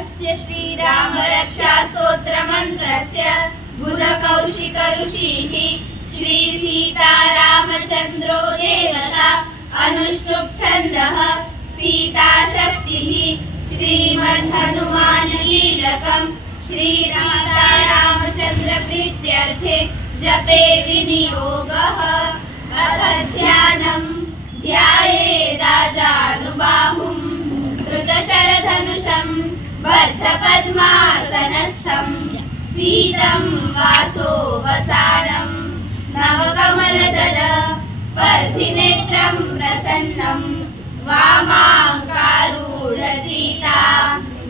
अस्य श्रीराम रक्षा स्तोत्र मंत्रस्य बुधकौशिक ऋषिः श्री सीतारामचन्द्रो देवता अनुष्टुप् छन्दः सीता शक्तिः श्रीमद्हनुमान कीलकम् श्री सीतारामचन्द्र प्रीत्यर्थे जपे विनियोगः। अथ ध्यानम् ध्यायेदाजानुबाहुं धृतशरधनुषं बद्धपद्मासनस्थं पीतं वासोऽवसानं नवकमलदल स्पर्धिनेत्रं प्रसन्नं वामाङ्कारूढसीता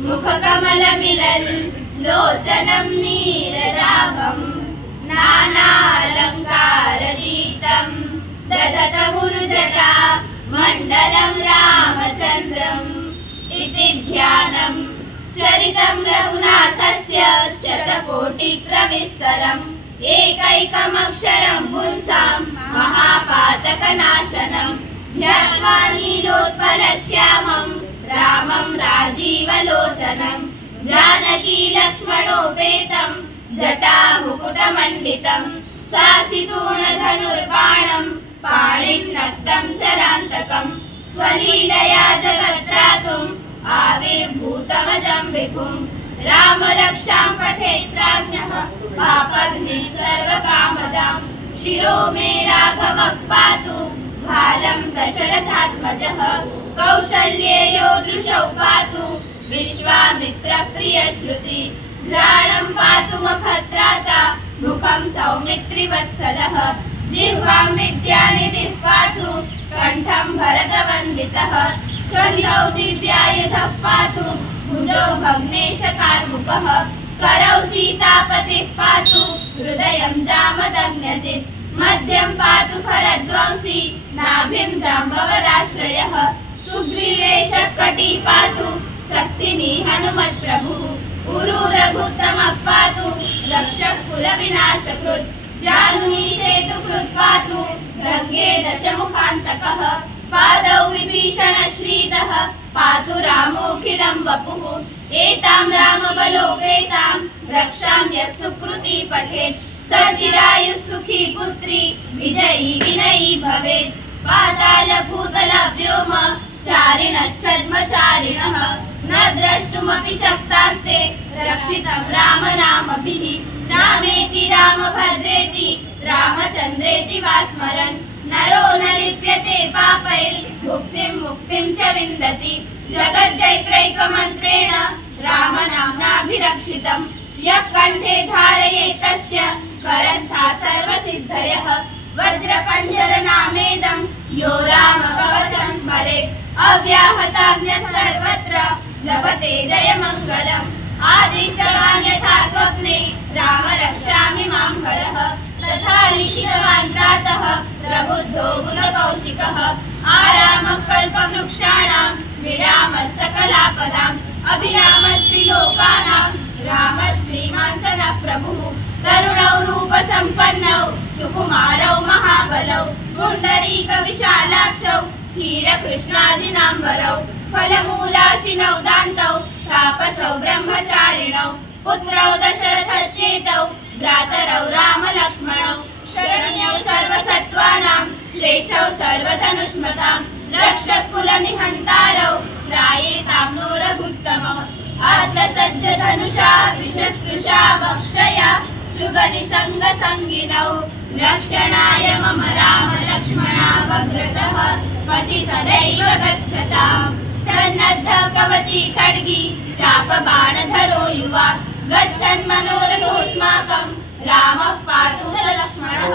मुखकमलमिलल् लोचनं नीरजाभं नानालङ्कारदीप्तं ददतमुरुजटा मण्डलं रामचन्द्रम् इति ध्यानम्। चरितं रघुनाथस्य शतकोटिप्रविस्तरम् एकैकमक्षरं पुंसां महापातकनाशनम् ध्यात्वा नीलोत्पलश्यामं रामं राजीवलोचनं जानकी लक्ष्मणोपेतं जटामुकुटमण्डितं सासितूर्णधनुर्बाणं पाणिं नक्तं चरान्तकं स्वलीलया जगत्त्रातुम् आविर्भूतमजं विभुं राम रक्षां पठेत् प्राज्ञः पापग्निः सर्वकामदां शिरो मे राघवः पातु भालं दशरथात्मजः कौसल्येयो दृशौ पातु विश्वामित्रः प्रियश्रुति घ्राणं पातु मखत्राता मुखं सौमित्रिवत्सलः जिह्वां विद्यानिधिः पातु कण्ठं भरतवन्दितः सन्ध्यौ दिव्यायुधः पातु भुजौ भग्नेशकार्मुकः करौ सीतापतिः पातु हृदयं जामदग्न्यजित् मध्यं पातु खरध्वंसी नाभिं जाम्बवदाश्रयः सुग्रीवेशः कटी पातु शक्तिनी हनुमत्प्रभुः उरु रघुत्तमः पातु रक्षः कुलविनाशकृत् जाह्नवी सेतुकृत् पातु रङ्गे दशमुखान्तकः पादौ विभीषण श्रीदः पातु रामोऽखिलं वपुः एतां रामबलोपेतां रक्षां यः सुकृती पठेत् स चिरायुः सुखी पुत्री विजयी विनयी भवेत्। पातालभूतलव्योम चारिणश्छद्मचारिणः न द्रष्टुमपि शक्तास्ते रक्षितं रामनामभिः रामेति रामभद्रेति रामचन्द्रेति वा स्मरन् नरो न लिप्यते पापैः भुक्तिं मुक्तिं च विन्दति जगज्जैत्रैकमन्त्रेण रामनाम्नाभिरक्षितं यः कण्ठे धारयेत् तस्य करस्था सर्वसिद्धयः वज्रपञ्जरनामेदं यो रामकवचं स्मरेत् अव्याहताज्ञः सर्वत्र जपते जयमङ्गलम् आदिशवान् यथा स्वप्ने राम रक्षामि मां हरः तथा लिखितवान् प्रातः प्रबुद्धो बुधकौशिकः आरामः कल्पवृक्षाणां विरामः सकलापदाम् अभिरामस्त्रिलोकानां रामः श्रीमान् सनः प्रभुः तरुणौ रूपसम्पन्नौ सुकुमारौ महाबलौ पुण्डरीकविशालाक्षौ क्षीरकृष्णाजिनाम्बरौ फलमूलाशिनौ दान्तौ तापसौ ब्रह्मचारिणौ पुत्रौ दशरथस्येतौ भ्रातरौ रामलक्ष्मणौ शरण्यौ सर्वसत्त्वानां श्रेष्ठौ सर्वधनुष्मतां रक्षकुलनिहन्तारौ त्रायेतां नो रघुत्तमः आत्मसज्जधनुषा विषस्पृशा वक्षया शुगनिषङ्गसङ्गिनौ रक्षणाय मम राम लक्ष्मणावग्रतः पथि सदैव गच्छताम् सन्नद्ध कवची खड्गी चापबाणधरो युवा गच्छन् मनोरथोऽस्माकं रामः पातु स लक्ष्मणः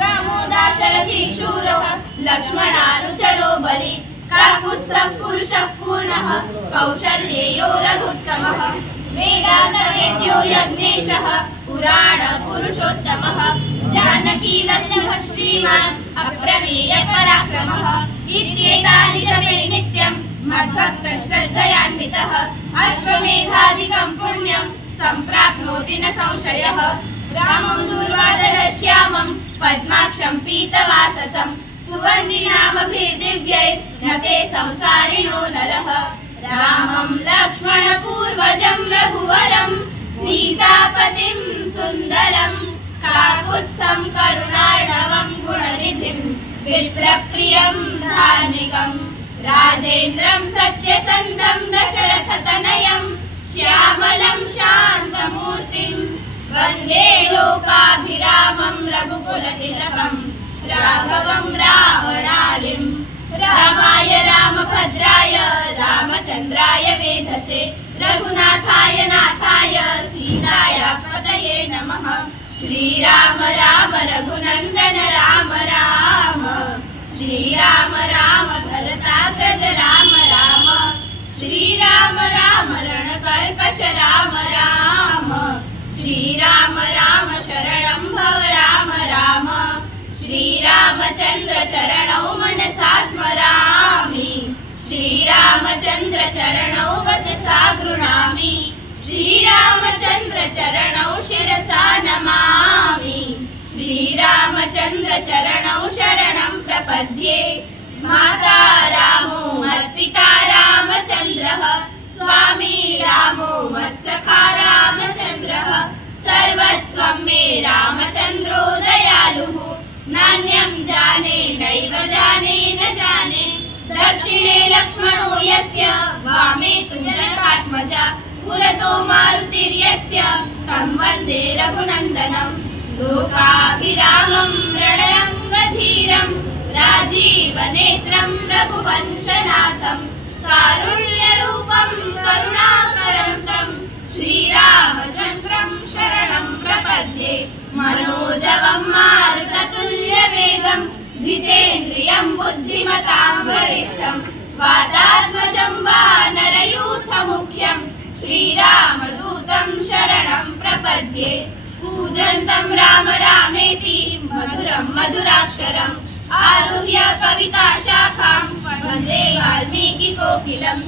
रामो दाशरथी शूरो लक्ष्मणानुचरो बलि काकुत्स्थः पुरुषः पूर्णः कौसल्येयो रघुत्तमः वेदान्तवेद्यो यज्ञेशः पुराण पुरुषोत्तमः जानकी लक्ष्मणः श्रीमान् अप्रमेय पराक्रमः इत्येतानि जपे नित्यं मद्भक्तः श्रद्धयान्वितः अश्वमेधादिकं पुण्यं सम्प्राप्नोति न संशयः रामं दूर्वादलश्यामं पद्माक्षं पीतवाससं सुवर्णिनामभिर्दिव्यैर्नते संसारिणो नरः रामं तं लक्ष्मणपूर्वजं रघुवरं सीतापतिं सुन्दरं काकुत्स्थं करुणार्णवं गुणनिधिं विप्रप्रियं धार्मिकं राजेन्द्रं सत्यसन्धं दशरथतनयं श्यामलं शान्तमूर्तिं वन्दे लोकाभिरामं रघुकुलतिलकं राघवं रावणारिं रामाय रामभद्राय रामचन्द्राय वेधसे रघुनाथाय नाथाय सीताय पतये नमः। श्रीराम राम रघुनन्दन राम राम श्रीराम राम भरताग्रज राम राम श्रीराम राम रणकर्कश राम राम श्रीराम राम शरणं भव राम राम श्रीरामचन्द्र चरणौ मनसा स्मरामि श्रीरामचन्द्र चरणौ वचसा गृह्णामि श्रीरामचन्द्र चरणौ शिरसा नमामि श्रीरामचन्द्र चरणौ शरणं प्रपद्ये माता रामो मत्पिता रामचन्द्रः स्वामी रामो मत्सखा रामचन्द्रः सर्वस्वं मे रामचन्द्रो दयालुः नान्यं जाने नैव जाने न जाने दक्षिणे लक्ष्मणो यस्य वामे तु जनकात्मजा पुरतो मारुतिर्यस्य तं वन्दे रघुनन्दनं लोकाभिरामं रणरङ्गधीरं राजीवनेत्रं रघुवंशनाथं कारुण्यरूपं करुणाकरं तं श्रीरामचन्द्रं शरणं प्रपद्ये मनोजवं मारुततुल्यवेगं जितेन्द्रियं बुद्धिमतां वरिष्ठं वातात्मजं वानरयूथमुख्यं श्रीरामदूतं शरणं प्रपद्ये पूजन्तं राम रामेति मधुरं मधुराक्षरम् आरुह्य कविताशाखां वन्दे वाल्मीकिकोकिलम्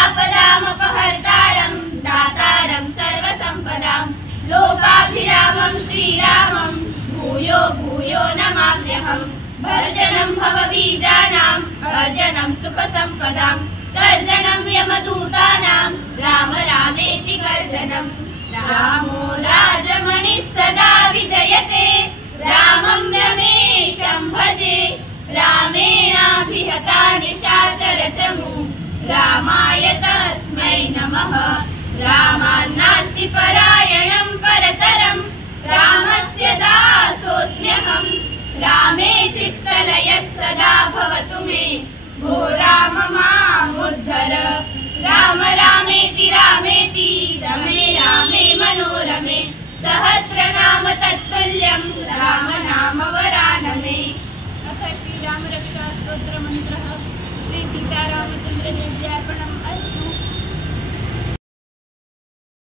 आपदामपहर्तारं दातारं सर्वसम्पदां लोकाभिरामं श्रीरामं भूयो भूयो नमाम्यहम् भर्जनं भवबीजानां भर्जनं सुखसम्पदां गर्जनं यमदूतानां राम रामेति गर्जनं रामो राजमणिः सदा विजयते रामं रमेशं भजे रामेणाभिहता निशाचरचमू रामाय तस्मै नमः रामान्नास्ति परायणं परतरं रामस्य दासोऽस्म्यहं रामे चित्तलयः सदा भवतु मे भो राम मामुद्धर राम रामेति रामेति रमे रामे मनोरमे सहस्रनाम